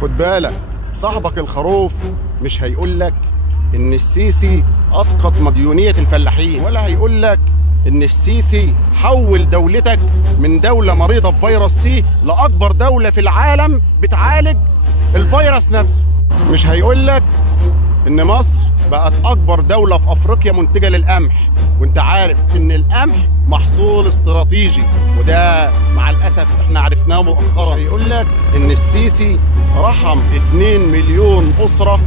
خد بالك صاحبك الخروف مش هيقول لك ان السيسي اسقط مديونيه الفلاحين، ولا هيقول لك ان السيسي حول دولتك من دوله مريضه بفيروس سي لاكبر دوله في العالم بتعالج الفيروس نفسه. مش هيقول لك ان مصر بقت اكبر دوله في افريقيا منتجه للقمح، وانت عارف ان القمح محصول استراتيجي، وده مع الاسف احنا عرفناه مؤخرا. هيقول لك ان السيسي رحم 2 مليون اسره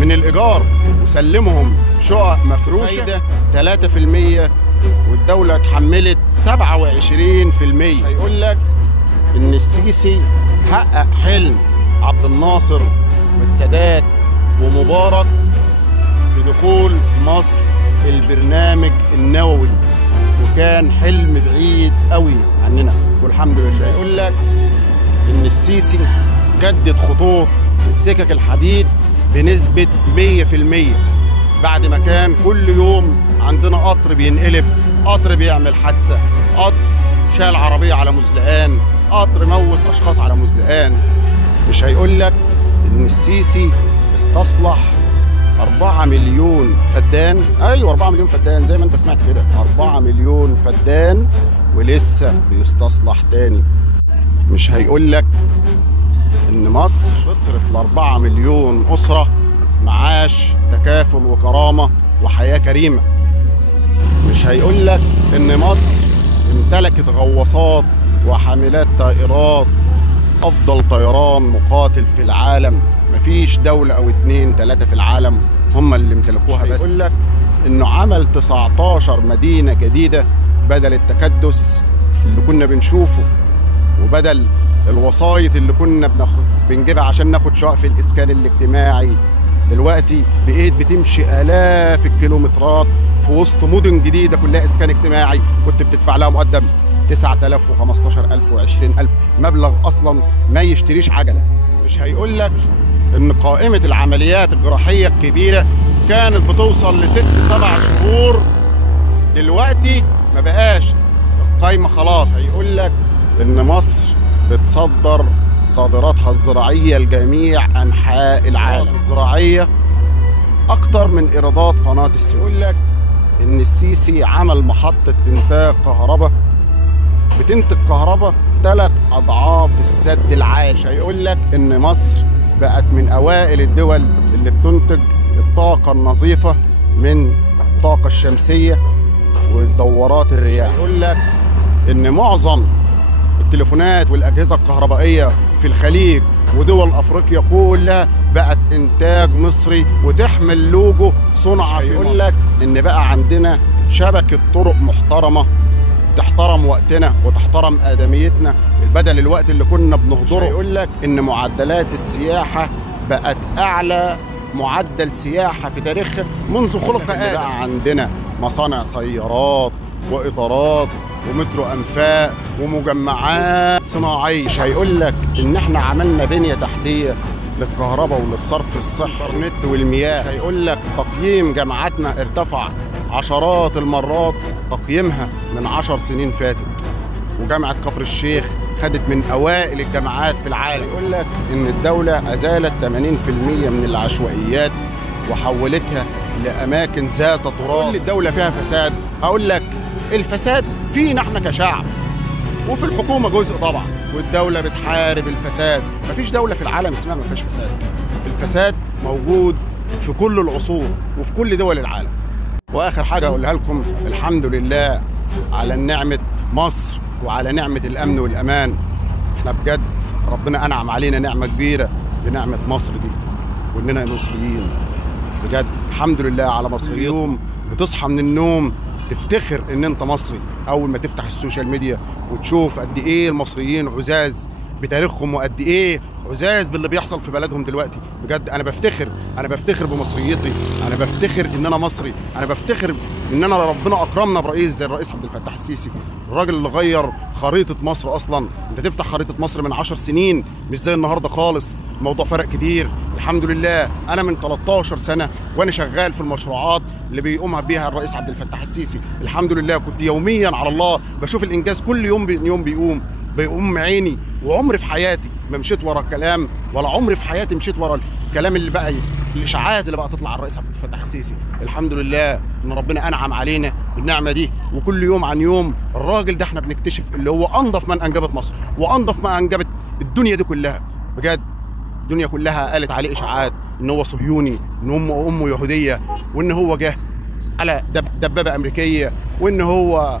من الايجار وسلمهم شقق مفروشه فايده 3%، والدوله اتحملت 27%. هيقول لك ان السيسي حقق حلم عبد الناصر والسادات ومبارك في دخول مصر البرنامج النووي، وكان حلم بعيد قوي عننا والحمد لله. هيقول لك ان السيسي جدد خطوط السكك الحديد بنسبة 100%، بعد ما كان كل يوم عندنا قطر بينقلب، قطر بيعمل حادثة، قطر شال عربية على مزلقان، قطر موت أشخاص على مزلقان. مش هيقول لك إن السيسي استصلح 4 مليون فدان، أيوة 4 مليون فدان زي ما أنت سمعت كده، 4 مليون فدان ولسه بيستصلح تاني. مش هيقول لك إن مصر تصرف ل4 مليون أسرة معاش تكافل وكرامة وحياة كريمة. مش هيقول لك إن مصر امتلكت غواصات وحاملات طائرات، أفضل طيران مقاتل في العالم، مفيش دولة أو 2 3 في العالم هم اللي امتلكوها. بس هيقول لك إنه عمل 19 مدينة جديدة بدل التكدس اللي كنا بنشوفه، وبدل الوسايط اللي كنا بنجيبها عشان ناخد شقق في الإسكان الاجتماعي. دلوقتي بقيت بتمشي آلاف الكيلومترات في وسط مدن جديدة كلها إسكان اجتماعي، كنت بتدفع لها مقدم 9000 و15000 و20000، مبلغ أصلا ما يشتريش عجلة. مش هيقول لك إن قائمة العمليات الجراحية الكبيرة كانت بتوصل ل6 7 شهور، دلوقتي ما بقاش القايمة خلاص. هيقول لك إن مصر بتصدر صادراتها الزراعية لجميع أنحاء العالم، الزراعية أكتر من إيرادات قناة السويس. يقول لك إن السيسي عمل محطة إنتاج كهرباء بتنتج كهرباء 3 أضعاف السد العالي. هيقول لك إن مصر بقت من أوائل الدول اللي بتنتج الطاقة النظيفة من الطاقة الشمسية ودورات الرياح. يقول لك إن معظم التليفونات والأجهزة الكهربائية في الخليج ودول أفريقيا كلها بقت إنتاج مصري وتحمل لوجو صنع في مصر. يقول لك إن بقى عندنا شبكة طرق محترمة تحترم وقتنا وتحترم آدميتنا بدل الوقت اللي كنا بنهدره. يقول لك إن معدلات السياحة بقت أعلى معدل سياحة في تاريخها منذ خلق آدم. بقى عندنا مصانع سيارات وإطارات ومترو أنفاق ومجمعات صناعية. مش هيقول لك إن إحنا عملنا بنية تحتية للكهرباء وللصرف الصحي والنت والمياه. مش هيقول لك تقييم جامعاتنا ارتفع عشرات المرات تقييمها من 10 سنين فاتت، وجامعة كفر الشيخ خدت من أوائل الجامعات في العالم. يقول لك إن الدولة أزالت 80% من العشوائيات وحولتها لأماكن ذات تراث. كل الدولة فيها فساد، هقول لك الفساد فينا احنا كشعب وفي الحكومة جزء طبعا، والدولة بتحارب الفساد. مفيش دولة في العالم اسمها ما فيهاش فساد، الفساد موجود في كل العصور وفي كل دول العالم. واخر حاجة اقولها لكم، الحمد لله على نعمة مصر وعلى نعمة الامن والامان. احنا بجد ربنا انعم علينا نعمة كبيرة بنعمة مصر دي، واننا مصريين بجد. الحمد لله على مصر. اليوم بتصحى من النوم تفتخر ان انت مصري، اول ما تفتح السوشيال ميديا وتشوف قد ايه المصريين عزاز بتاريخهم وقد ايه عزاز باللي بيحصل في بلدهم دلوقتي. بجد انا بفتخر بمصريتي، انا بفتخر ان انا مصري، انا بفتخر ان انا ربنا اكرمنا برئيس زي الرئيس عبد الفتاح السيسي، الراجل اللي غير خريطة مصر. اصلا انت تفتح خريطة مصر من 10 سنين مش زي النهارده خالص، الموضوع فرق كتير. الحمد لله انا من 13 سنة وانا شغال في المشروعات اللي بيقومها بيها الرئيس عبد الفتاح السيسي. الحمد لله كنت يوميا على الله بشوف الانجاز، كل يوم بيقوم عيني، وعمري في حياتي ما مشيت ورا الكلام، ولا عمري في حياتي مشيت ورا الكلام اللي بقى الاشاعات اللي بقى تطلع على الرئيس عبد الفتاح السيسي. الحمد لله ان ربنا انعم علينا بالنعمه دي، وكل يوم عن يوم الراجل ده احنا بنكتشف اللي هو انظف من انجبت مصر وانظف ما انجبت الدنيا دي كلها. بجد الدنيا كلها قالت عليه اشاعات ان هو صهيوني، ان امه يهوديه، وان هو جه على دبابه امريكيه، وان هو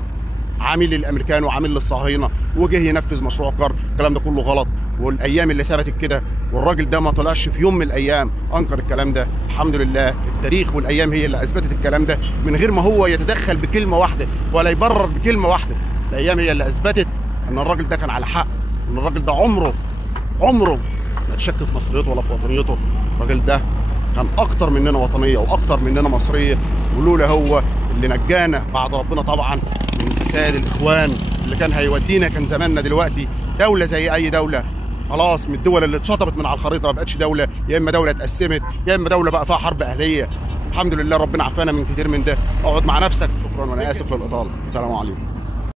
عامل للامريكان وعامل للصهاينه وجه ينفذ مشروع قرن. الكلام ده كله غلط، والايام اللي ثبتت كده، والراجل ده ما طلعش في يوم من الايام انكر الكلام ده. الحمد لله التاريخ والايام هي اللي اثبتت الكلام ده من غير ما هو يتدخل بكلمه واحده ولا يبرر بكلمه واحده. الايام هي اللي اثبتت ان الراجل ده كان على حق، ان الراجل ده عمره ما تشك في مصريته ولا في وطنيته. الراجل ده كان اكتر مننا وطنيه واكتر مننا مصريه، ولولا هو اللي نجانا بعد ربنا طبعا من فساد الاخوان اللي كان هيودينا، كان زماننا دلوقتي دوله زي اي دوله، خلاص من الدول اللي اتشطبت من على الخريطه، ما بقتش دوله، يا اما دوله اتقسمت يا اما دوله بقى فيها حرب اهليه. الحمد لله ربنا عافانا من كتير من ده. اقعد مع نفسك. شكرا وانا اسف للاطاله. السلام عليكم.